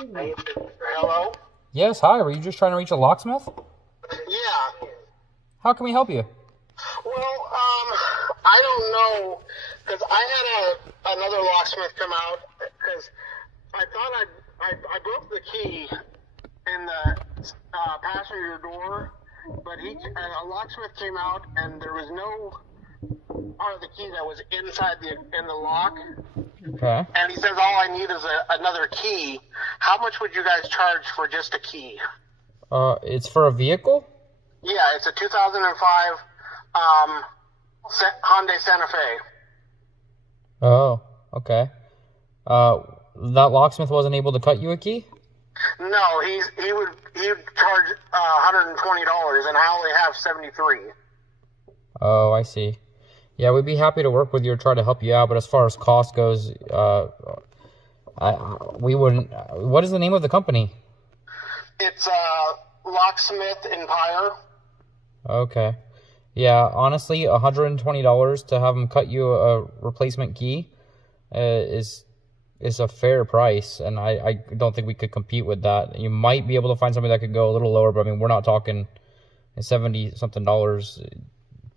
Hello? Yes, hi. Were you just trying to reach a locksmith? Yeah. How can we help you? Well, I don't know, because I had another locksmith come out, because I thought I broke the key in the passenger door, but a locksmith came out and there was no part of the key that was inside in the lock. Okay. And he says all I need is another key. How much would you guys charge for just a key? It's for a vehicle? Yeah, it's a 2005 Hyundai Santa Fe. Oh, okay. That locksmith wasn't able to cut you a key? No, he would charge $120, and I only have 73. Oh, I see. Yeah, we'd be happy to work with you or try to help you out, but as far as cost goes, we wouldn't. What is the name of the company? It's Locksmith Empire. Okay. Yeah, honestly, $120 to have them cut you a replacement key is a fair price, and I don't think we could compete with that. You might be able to find somebody that could go a little lower, but I mean, we're not talking $70-something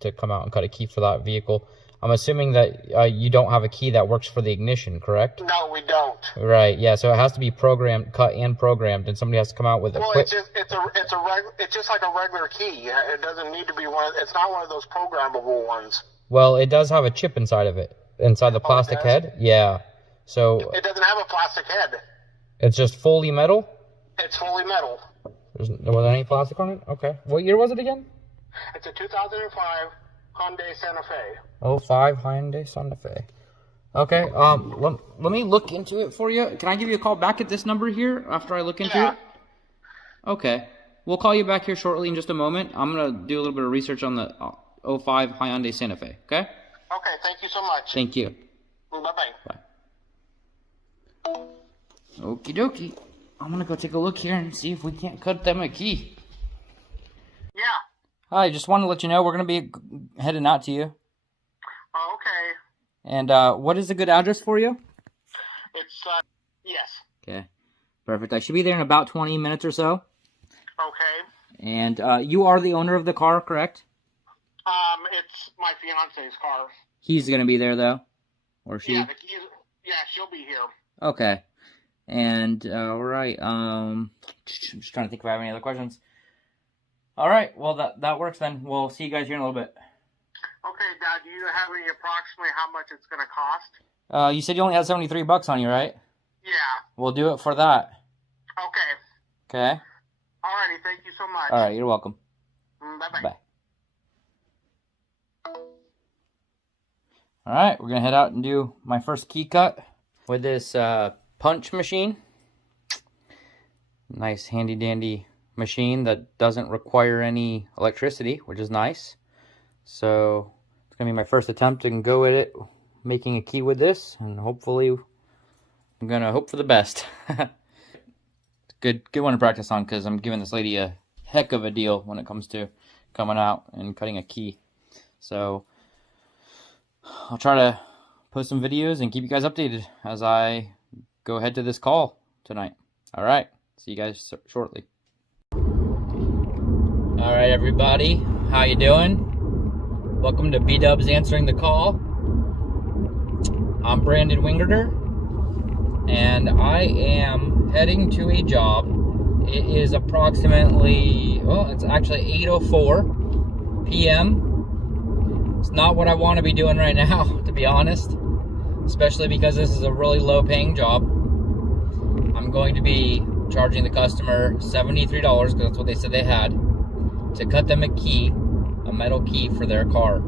to come out and cut a key for that vehicle. I'm assuming that you don't have a key that works for the ignition, correct? No, we don't. Right. Yeah. So it has to be programmed, cut and programmed, and somebody has to come out with a quick. It's just like a regular key. It doesn't need to be one. It's not one of those programmable ones. Well, it does have a chip inside of it, inside the plastic head. Yeah. So it doesn't have a plastic head. It's just fully metal. It's fully metal. Was there any plastic on it? Okay. What year was it again? It's a 2005 Hyundai Santa Fe. 05 Hyundai Santa Fe. Okay. Let me look into it for you. Can I give you a call back at this number here after I look into it? Okay. We'll call you back here shortly in just a moment. I'm gonna do a little bit of research on the 05 Hyundai Santa Fe. Okay. Okay. Thank you so much. Thank you. Bye-bye. Bye. Okie dokie. I'm gonna go take a look here and see if we can't cut them a key. Yeah. Hi, just wanted to let you know we're gonna be heading out to you. Oh, okay. And what is a good address for you? It's yes. Okay. Perfect. I should be there in about 20 minutes or so. Okay. And you are the owner of the car, correct? It's my fiance's car. He's gonna be there though, or she? Yeah, she'll be here. Okay. And all right. I'm just trying to think if I have any other questions. All right. Well, that works then. We'll see you guys here in a little bit. Okay, Dad. Do you have any approximately how much it's gonna cost? You said you only had $73 on you, right? Yeah. We'll do it for that. Okay. Okay. Alrighty. Thank you so much. All right. You're welcome. Bye-bye. Bye. All right. We're gonna head out and do my first key cut with this punch machine. Nice handy dandy machine that doesn't require any electricity, which is nice. So it's gonna be my first attempt and go at it making a key with this, and hopefully I'm gonna hope for the best. good one to practice on, because I'm giving this lady a heck of a deal when it comes to coming out and cutting a key. So I'll try to post some videos and keep you guys updated as I go ahead to this call tonight. All right. See you guys shortly. All right, everybody. How you doing? Welcome to B-Dubs Answering the Call. I'm Brandon Wingerter, and I am heading to a job. It is approximately, well, it's actually 8:04 p.m. It's not what I want to be doing right now, to be honest, especially because this is a really low-paying job. I'm going to be charging the customer $73, because that's what they said they had, to cut them a key, a metal key for their car.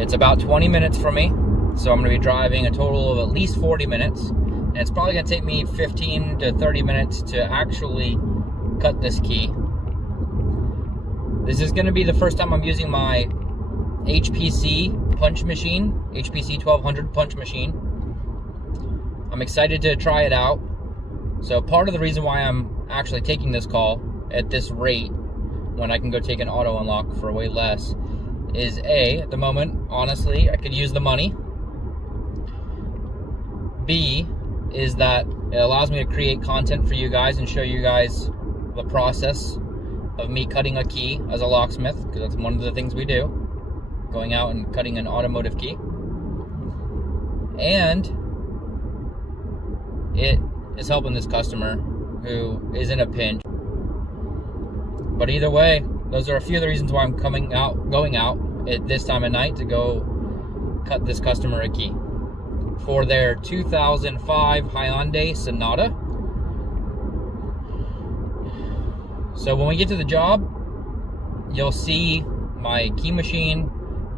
It's about 20 minutes from me, so I'm going to be driving a total of at least 40 minutes, and it's probably going to take me 15 to 30 minutes to actually cut this key. This is going to be the first time I'm using my HPC punch machine, HPC-1200 Punch Machine. I'm excited to try it out. So part of the reason why I'm actually taking this call at this rate, when I can go take an auto unlock for way less, is A, at the moment, honestly, I could use the money. B, is that it allows me to create content for you guys and show you guys the process of me cutting a key as a locksmith, because that's one of the things we do, going out and cutting an automotive key. And it is helping this customer who is in a pinch. But either way, those are a few of the reasons why I'm going out at this time of night to go cut this customer a key for their 2005 Hyundai Sonata. So when we get to the job, you'll see my key machine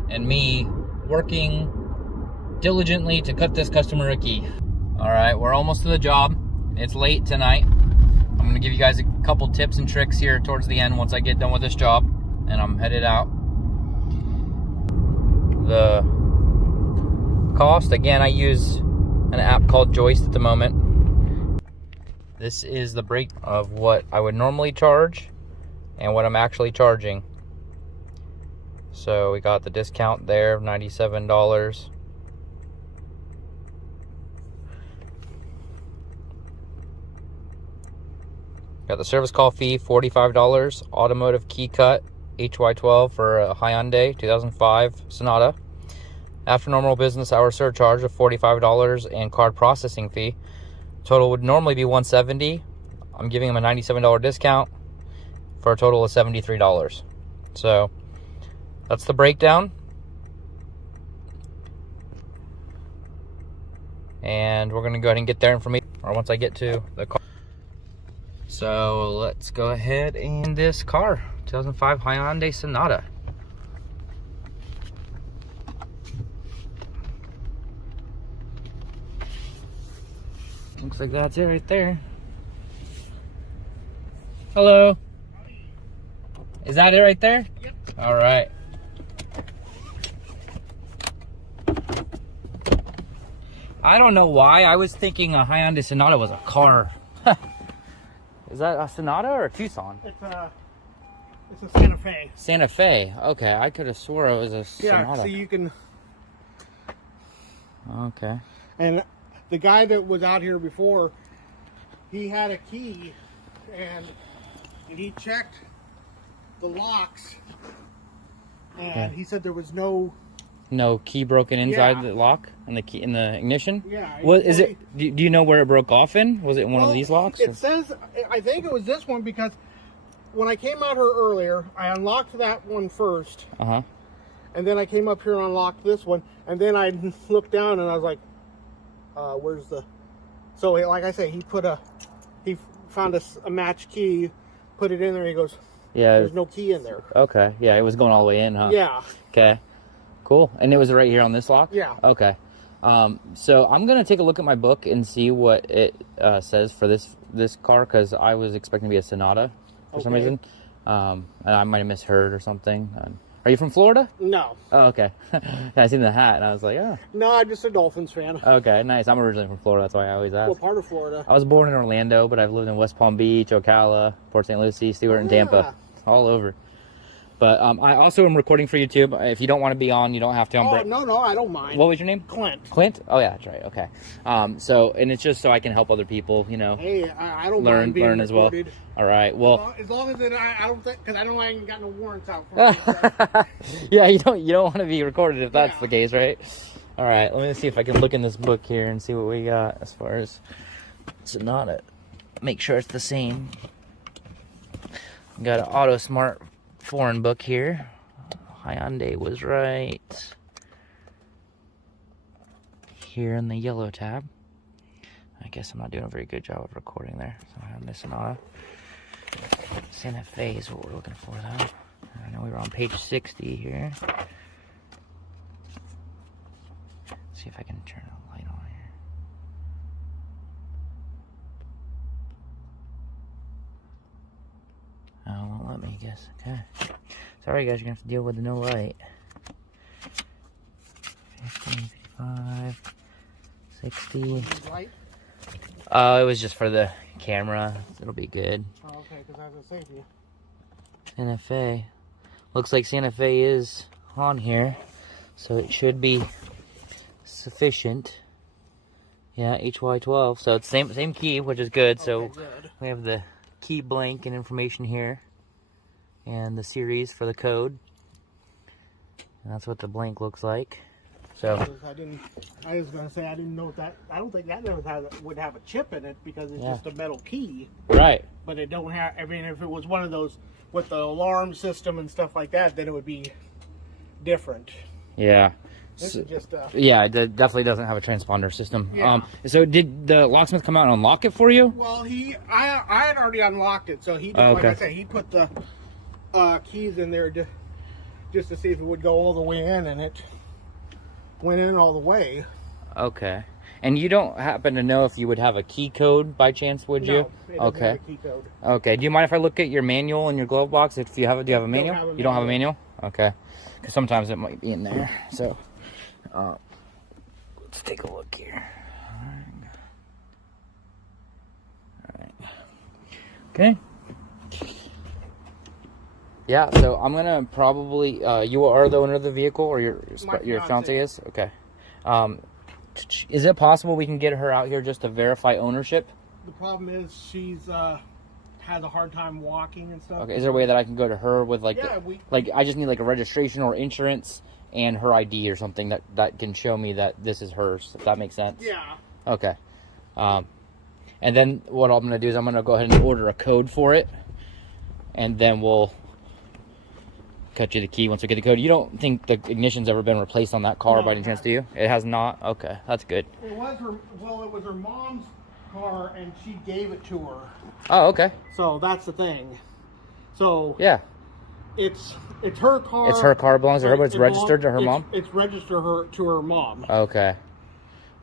and me working diligently to cut this customer a key. All right, we're almost to the job. It's late tonight. I'm gonna give you guys a couple tips and tricks here towards the end once I get done with this job, and I'm headed out. The cost, again, I use an app called Joist at the moment. This is the break of what I would normally charge and what I'm actually charging. So we got the discount there of $97. Got the service call fee, $45. Automotive key cut, HY12 for a Hyundai 2005 Sonata. After normal business hour surcharge of $45 and card processing fee. Total would normally be $170. I'm giving them a $97 discount for a total of $73. So that's the breakdown. And we're gonna go ahead and get their information, or once I get to the car. So let's go ahead and this car, 2005 Hyundai Sonata. Looks like that's it right there. Hello. Is that it right there? Yep. All right. I don't know why. I was thinking a Hyundai Sonata was a car. Is that a Sonata or a Tucson? It's a Santa Fe. Santa Fe. Okay, I could have swore it was a Sonata. Yeah, so you can. Okay. And the guy that was out here before, he had a key, and he checked the locks, and he said there was no key broken inside the lock and the key in the ignition. Yeah. What is it? Do you know where it broke off in? Was it in one of these locks? It says, I think it was this one, because when I came out here earlier, I unlocked that one first. And then I came up here and unlocked this one, and then I looked down and I was like, where's the... So like I say, he found a match key, put it in there, he goes, yeah, there's no key in there. Okay, yeah, it was going all the way in, huh? Yeah. Okay, cool. And it was right here on this lock? Yeah. Okay. So I'm going to take a look at my book and see what it says for this car, because I was expecting to be a Sonata for some reason. And I might have misheard or something. Are you from Florida? No. Oh, okay. I seen the hat and I was like, oh. No, I'm just a Dolphins fan. Okay, nice. I'm originally from Florida. That's why I always ask. What part of Florida? I was born in Orlando, but I've lived in West Palm Beach, Ocala, Port St. Lucie, Stewart, and Tampa. All over. But I also am recording for YouTube. If you don't want to be on, you don't have to. No, I don't mind. What was your name? Clint. Clint? Oh, yeah, that's right. Okay. So, and it's just so I can help other people, you know. Hey, I don't mind being learn as well. recorded. All right. Well, as long as I don't think, because I know I ain't got no warrants out for me. Yeah, you don't want to be recorded if that's the case, right? All right. Let me see if I can look in this book here and see what we got as far as Sonata. Make sure it's the same. Got an Auto Smart foreign book here. Hyundai was right here in the yellow tab. I guess I'm not doing a very good job of recording there. So Hyundai Sonata. Santa Fe is what we're looking for though. I know we were on page 60 here. Let's see if I can turn the light on here. Oh, won't let me, I guess. Okay. Sorry, guys, you're gonna have to deal with the no light. 50, 55, 60. Light? It was just for the camera. It'll be good. Oh, okay, because I was going to say to you. Santa Fe. Looks like Santa Fe is on here, so it should be sufficient Yeah, HY12. So it's same key, which is good. Okay, So good. we have the key blank and information here, and the series for the code. And that's what the blank looks like. So I was gonna say I didn't know that. I don't think that would have a chip in it because it's just a metal key. Right. But it don't have. I mean, if it was one of those with the alarm system and stuff like that, then it would be different. Yeah. This is just yeah, it definitely doesn't have a transponder system. Yeah. So did the locksmith come out and unlock it for you? Well, I had already unlocked it, so he did, like I said, he put the keys in there just to see if it would go all the way in, and it went in all the way. Okay. And you don't happen to know if you would have a key code by chance, would you? No, it doesn't have a key code. Okay. Do you mind if I look at your manual in your glove box? If you have it, do you have a manual? You don't have a manual? Okay. Because sometimes it might be in there. So, let's take a look here. All right. Okay. Yeah, so I'm gonna probably you are the owner of the vehicle, or your fiance is? Okay. Is it possible we can get her out here just to verify ownership? The problem is she's has a hard time walking and stuff. Okay. Is there a way that I can go to her with like I just need like a registration or insurance and her ID or something that can show me that this is hers, if that makes sense? Yeah. Okay. And then what I'm gonna do is I'm gonna go ahead and order a code for it, and then we'll cut you the key once we get the code. You don't think the ignition's ever been replaced on that car by any chance, do you? It has not? Okay, that's good. It was her mom's car, and she gave it to her. Oh, okay. So that's the thing. So yeah, it's her car. It's her car, belongs to her, but it's registered to her mom? It's registered to her mom. Okay.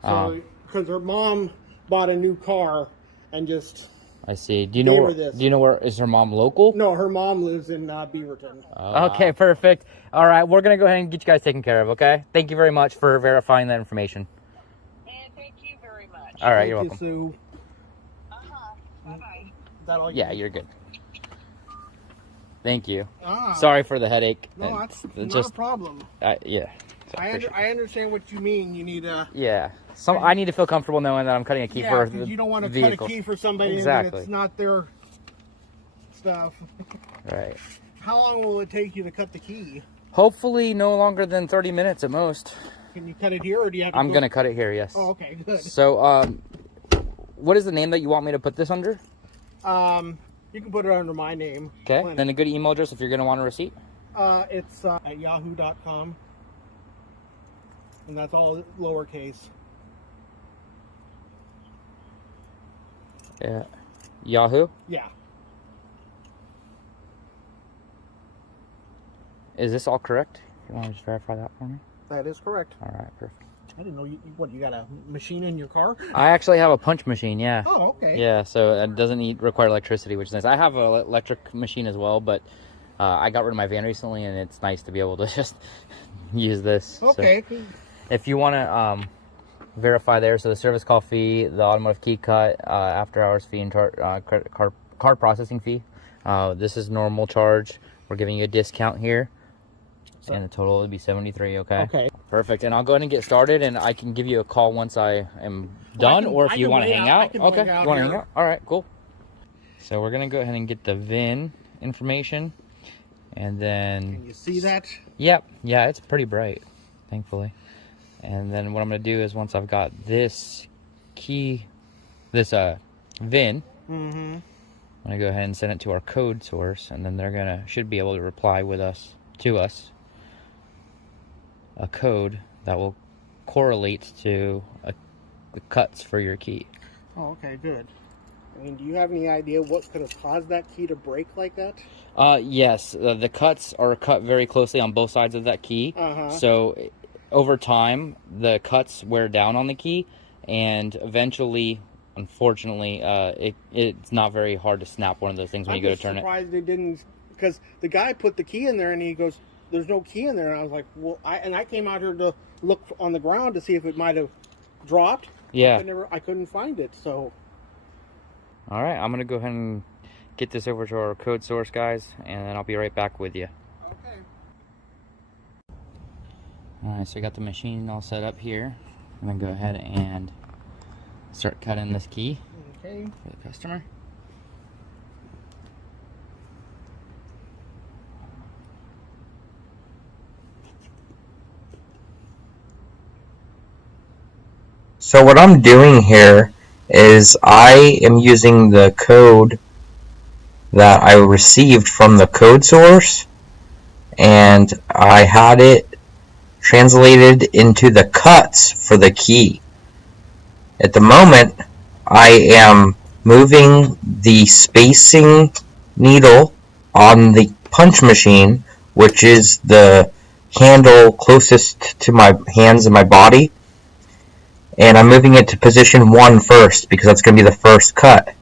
So, because her mom bought a new car and just... I see. Do you know where is her mom local? No, her mom lives in Beaverton. Okay, perfect. All right, we're gonna go ahead and get you guys taken care of. Okay. Thank you very much for verifying that information. And thank you very much. All right, you're welcome. Sue. Bye-bye. That all? Yeah, you're good. Thank you. Sorry for the headache. No, that's not a problem. Yeah. I understand what you mean. You need a... Yeah. I need to feel comfortable knowing that I'm cutting a key for the you don't want to vehicle. cut a key for somebody and it's not their stuff. Right. How long will it take you to cut the key? Hopefully no longer than 30 minutes at most. Can you cut it here, or do you have to I'm going to cut it here, yes. Oh, okay, good. So, what is the name that you want me to put this under? You can put it under my name. Okay. Then a good email address if you're going to want a receipt? It's at yahoo.com. And that's all lowercase. Yeah. Yahoo? Yeah. Is this all correct? You want to just verify that for me? That is correct. All right, perfect. I didn't know you got a machine in your car? I actually have a punch machine, yeah. Oh, okay. Yeah, so it doesn't require electricity, which is nice. I have an electric machine as well, but I got rid of my van recently, and it's nice to be able to just use this. Okay. So, if you want to verify there, so the service call fee, the automotive key cut, after hours fee, and credit card processing fee. This is normal charge. We're giving you a discount here. And the total would be $73, okay? Okay. Perfect. And I'll go ahead and get started, and I can give you a call once I am done, or if you want to hang out. Okay. You want to hang out? All right, cool. So we're going to go ahead and get the VIN information. And then... Can you see that? Yep. Yeah, it's pretty bright, thankfully. And then what I'm going to do is once I've got this key, this VIN, I'm going to go ahead and send it to our code source, and then they're should be able to reply to us a code that will correlate to the cuts for your key. Oh, okay, good. I mean, do you have any idea what could have caused that key to break like that? Yes, the cuts are cut very closely on both sides of that key. So over time, the cuts wear down on the key, and eventually, unfortunately, it's not very hard to snap one of those things when you go to turn it. I'm surprised they didn't, because the guy put the key in there and he goes, "There's no key in there." And I was like, "Well," I came out here to look on the ground to see if it might have dropped. Yeah. I couldn't find it. So. All right, I'm gonna go ahead and get this over to our code source, guys, and then I'll be right back with you. Okay. All right, so I got the machine all set up here. I'm gonna go ahead and start cutting this key Okay. for the customer. So what I'm doing here is I am using the code that I received from the code source, and I had it translated into the cuts for the key. At the moment, I am moving the spacing needle on the punch machine, which is the handle closest to my hands and my body, and I'm moving it to position 1 first because that's going to be the first cut.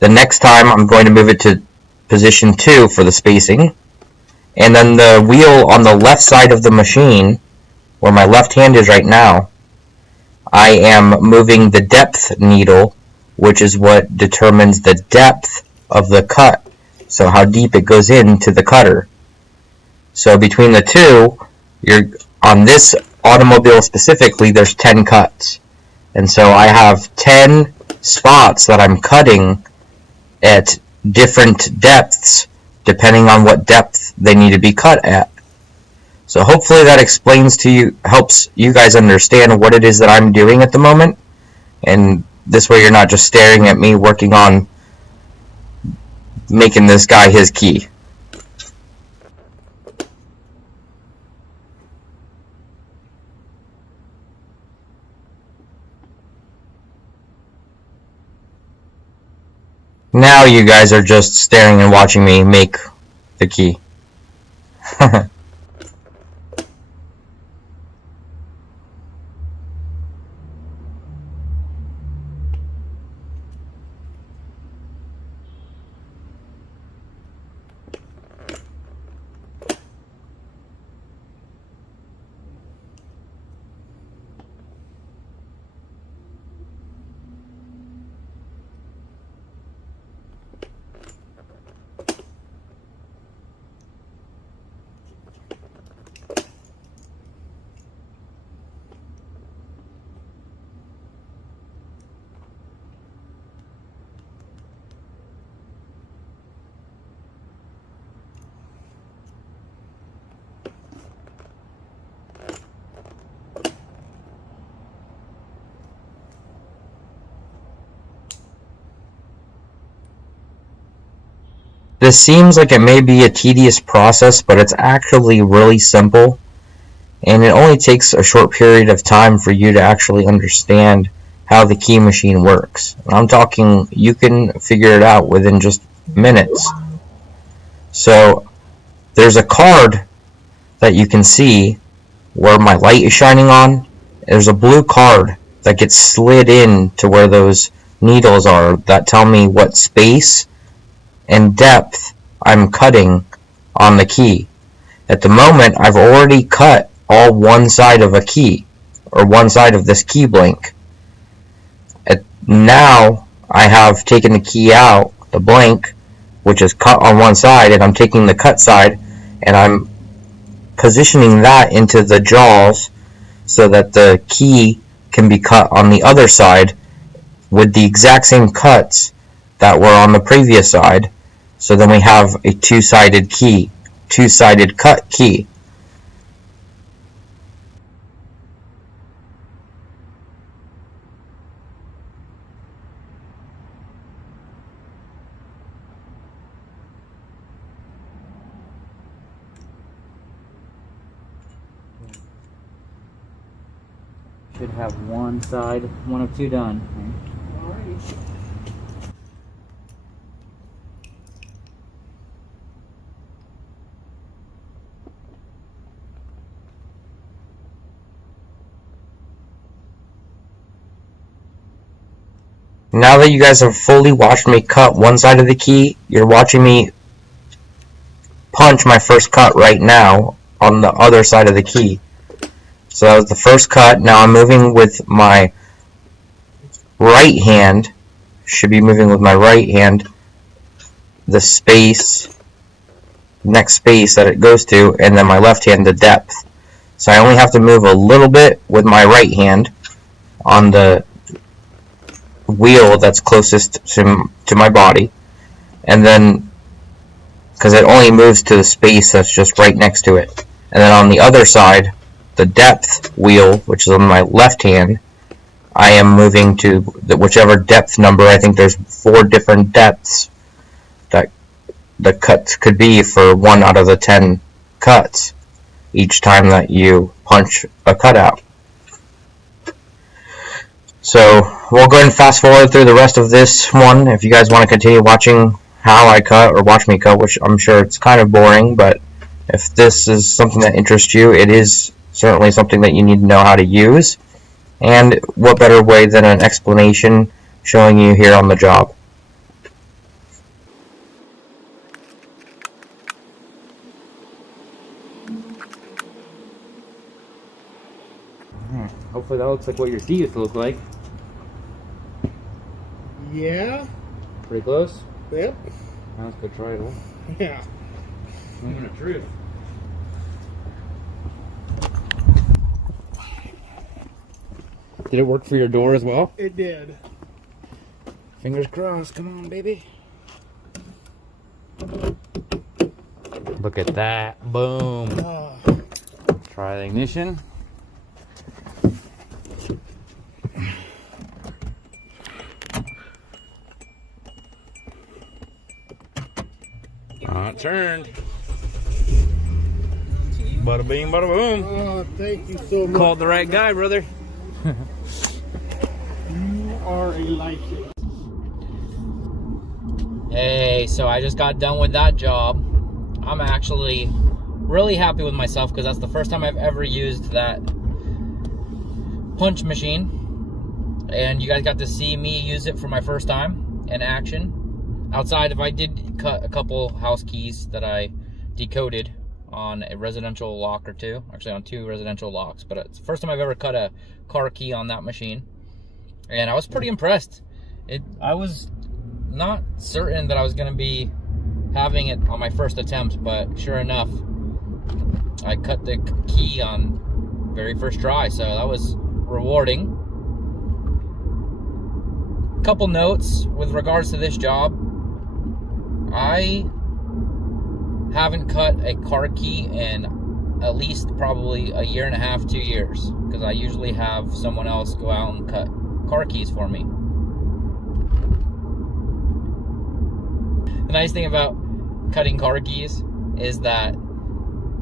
The next time I'm going to move it to position 2 for the spacing, and then the wheel on the left side of the machine, where my left hand is right now, I am moving the depth needle, which is what determines the depth of the cut, so how deep it goes into the cutter. So between the two, on this automobile specifically, there's 10 cuts. And so I have 10 spots that I'm cutting at different depths, depending on what depth they need to be cut at. So hopefully that helps you guys understand what it is that I'm doing at the moment. And this way you're not just staring at me working on making this guy his key. Now you guys are just staring and watching me make the key. This seems like it may be a tedious process, but it's actually really simple, and it only takes a short period of time for you to actually understand how the key machine works. I'm talking you can figure it out within just minutes. So there's a card that you can see where my light is shining on. There's a blue card that gets slid in to where those needles are that tell me what space and depth I'm cutting on the key. At the moment, I've already cut all one side of a key, or one side of this key blank. Now I have taken the key out, the blank, which is cut on one side, and I'm taking the cut side and I'm positioning that into the jaws so that the key can be cut on the other side with the exact same cuts that were on the previous side. So then we have a two-sided key, two-sided cut key. Should have one side, one of two done. Alrighty. Now that you guys have fully watched me cut one side of the key, you're watching me punch my first cut right now on the other side of the key. So that was the first cut. Now I'm moving with my right hand. Should be moving with my right hand the space, next space that it goes to, and then my left hand the depth. So I only have to move a little bit with my right hand on the wheel that's closest to my body, and then, because it only moves to the space that's just right next to it. And then on the other side, the depth wheel, which is on my left hand, I am moving to whichever depth number. I think there's 4 different depths that the cuts could be for 1 out of the 10 cuts each time that you punch a cutout. So we'll go ahead and fast forward through the rest of this one. If you guys want to continue watching how I cut or watch me cut, which I'm sure it's kind of boring, but if this is something that interests you, it is certainly something that you need to know how to use. And what better way than an explanation showing you here on the job. Hopefully that looks like what your key used to look like. Yeah. Pretty close? Yep. Now let's go try it on. Yeah. Moment of truth. Did it work for your door as well? It did. Fingers crossed. Come on, baby. Look at that. Boom. Try the ignition. It turned. Bada bing, bada boom. Oh, thank you so much. Called the right guy, brother. You are a lifer. Hey, so I just got done with that job. I'm actually really happy with myself because that's the first time I've ever used that punch machine. And you guys got to see me use it for my first time in action. Outside, if I did cut a couple house keys that I decoded on a residential lock or two, actually on 2 residential locks, but it's the first time I've ever cut a car key on that machine, and I was pretty impressed. I was not certain that I was going to be having it on my first attempt, but sure enough, I cut the key on very first try, so that was rewarding. Couple notes with regards to this job. I haven't cut a car key in at least probably a year and a half, 2 years, because I usually have someone else go out and cut car keys for me. The nice thing about cutting car keys is that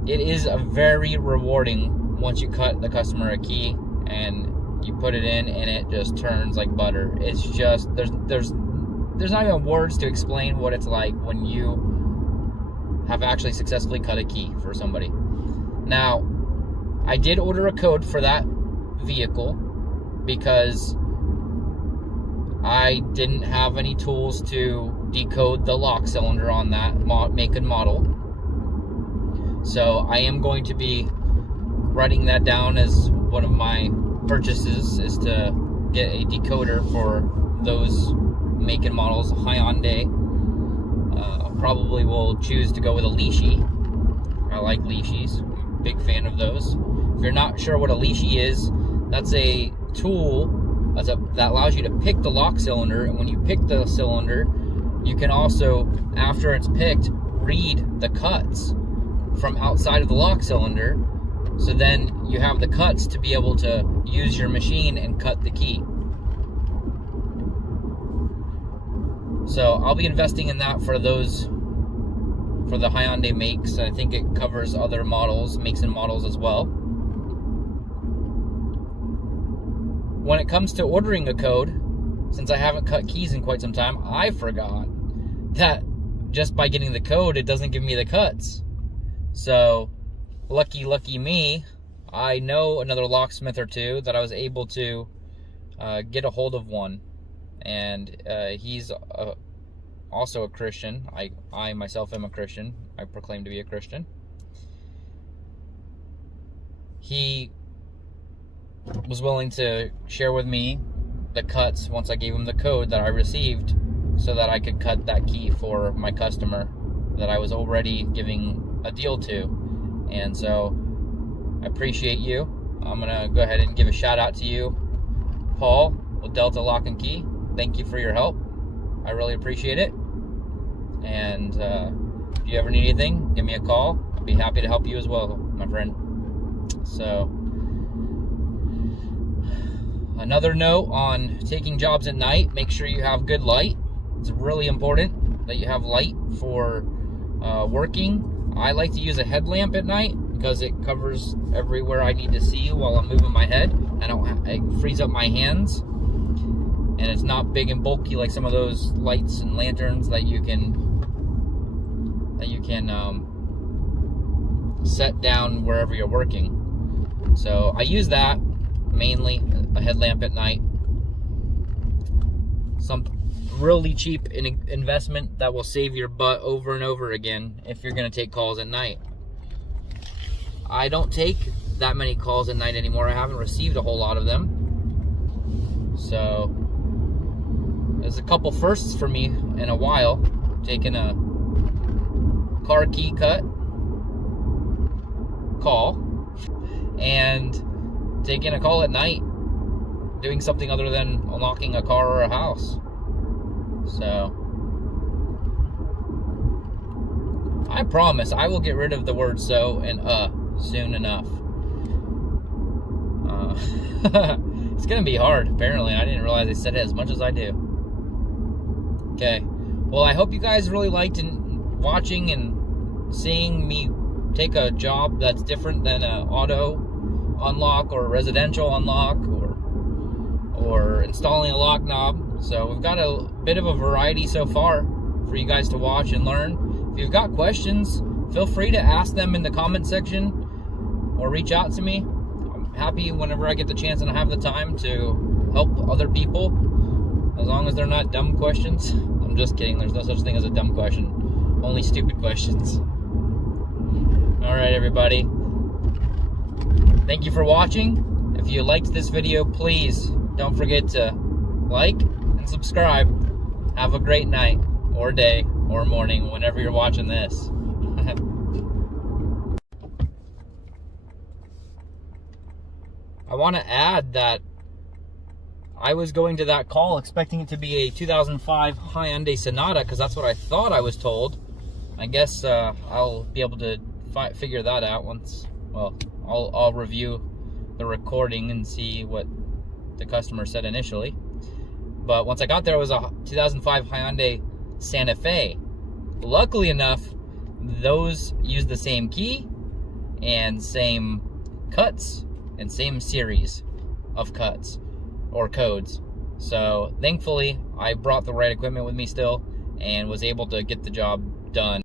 it is a very rewarding once you cut the customer a key and you put it in and it just turns like butter. It's just, there's not even words to explain what it's like when you have actually successfully cut a key for somebody. Now, I did order a code for that vehicle because I didn't have any tools to decode the lock cylinder on that make and model. So I am going to be writing that down as one of my purchases, is to get a decoder for those make and models. Hyundai. Probably will choose to go with a leashy. I like leashies. Big fan of those. If you're not sure what a leashy is, that's a tool that allows you to pick the lock cylinder, and when you pick the cylinder, you can also, after it's picked, read the cuts from outside of the lock cylinder, so then you have the cuts to be able to use your machine and cut the key. So I'll be investing in that for the Hyundai makes. I think it covers other models, makes and models as well. When it comes to ordering a code, since I haven't cut keys in quite some time, I forgot that just by getting the code, it doesn't give me the cuts. So lucky me, I know another locksmith or two that I was able to get a hold of one. And he's also a Christian. I myself am a Christian. I proclaim to be a Christian. He was willing to share with me the cuts once I gave him the code that I received, so that I could cut that key for my customer that I was already giving a deal to. And so I appreciate you. I'm gonna go ahead and give a shout out to you, Paul, with Delta Lock and Key. thank you for your help. I really appreciate it. And if you ever need anything, give me a call. I'll be happy to help you as well, my friend. So, another note on taking jobs at night, make sure you have good light. It's really important that you have light for working. I like to use a headlamp at night because it covers everywhere I need to see while I'm moving my head. It frees up my hands, and it's not big and bulky like some of those lights and lanterns that you can set down wherever you're working. So I use that mainly, a headlamp at night. Some really cheap investment that will save your butt over and over again if you're going to take calls at night. I don't take that many calls at night anymore. I haven't received a whole lot of them. So there's a couple firsts for me in a while. Taking a car key cut call and taking a call at night, doing something other than unlocking a car or a house. So I promise I will get rid of the word so and soon enough. It's gonna be hard, apparently. I didn't realize I said it as much as I do. Okay, well, I hope you guys really liked watching and seeing me take a job that's different than an auto unlock or residential unlock or installing a lock knob. So we've got a bit of a variety so far for you guys to watch and learn. If you've got questions, feel free to ask them in the comment section or reach out to me. I'm happy whenever I get the chance and I have the time to help other people, as long as they're not dumb questions. I'm just kidding, there's no such thing as a dumb question, only stupid questions. Alright, everybody, thank you for watching. If you liked this video, please don't forget to like and subscribe. Have a great night or day or morning whenever you're watching this. I want to add that I was going to that call expecting it to be a 2005 Hyundai Sonata, because that's what I thought I was told. I guess I'll be able to figure that out once, well, I'll review the recording and see what the customer said initially. But once I got there, it was a 2005 Hyundai Santa Fe. Luckily enough, those use the same key and same cuts and same series of cuts or codes. So thankfully, I brought the right equipment with me still and was able to get the job done.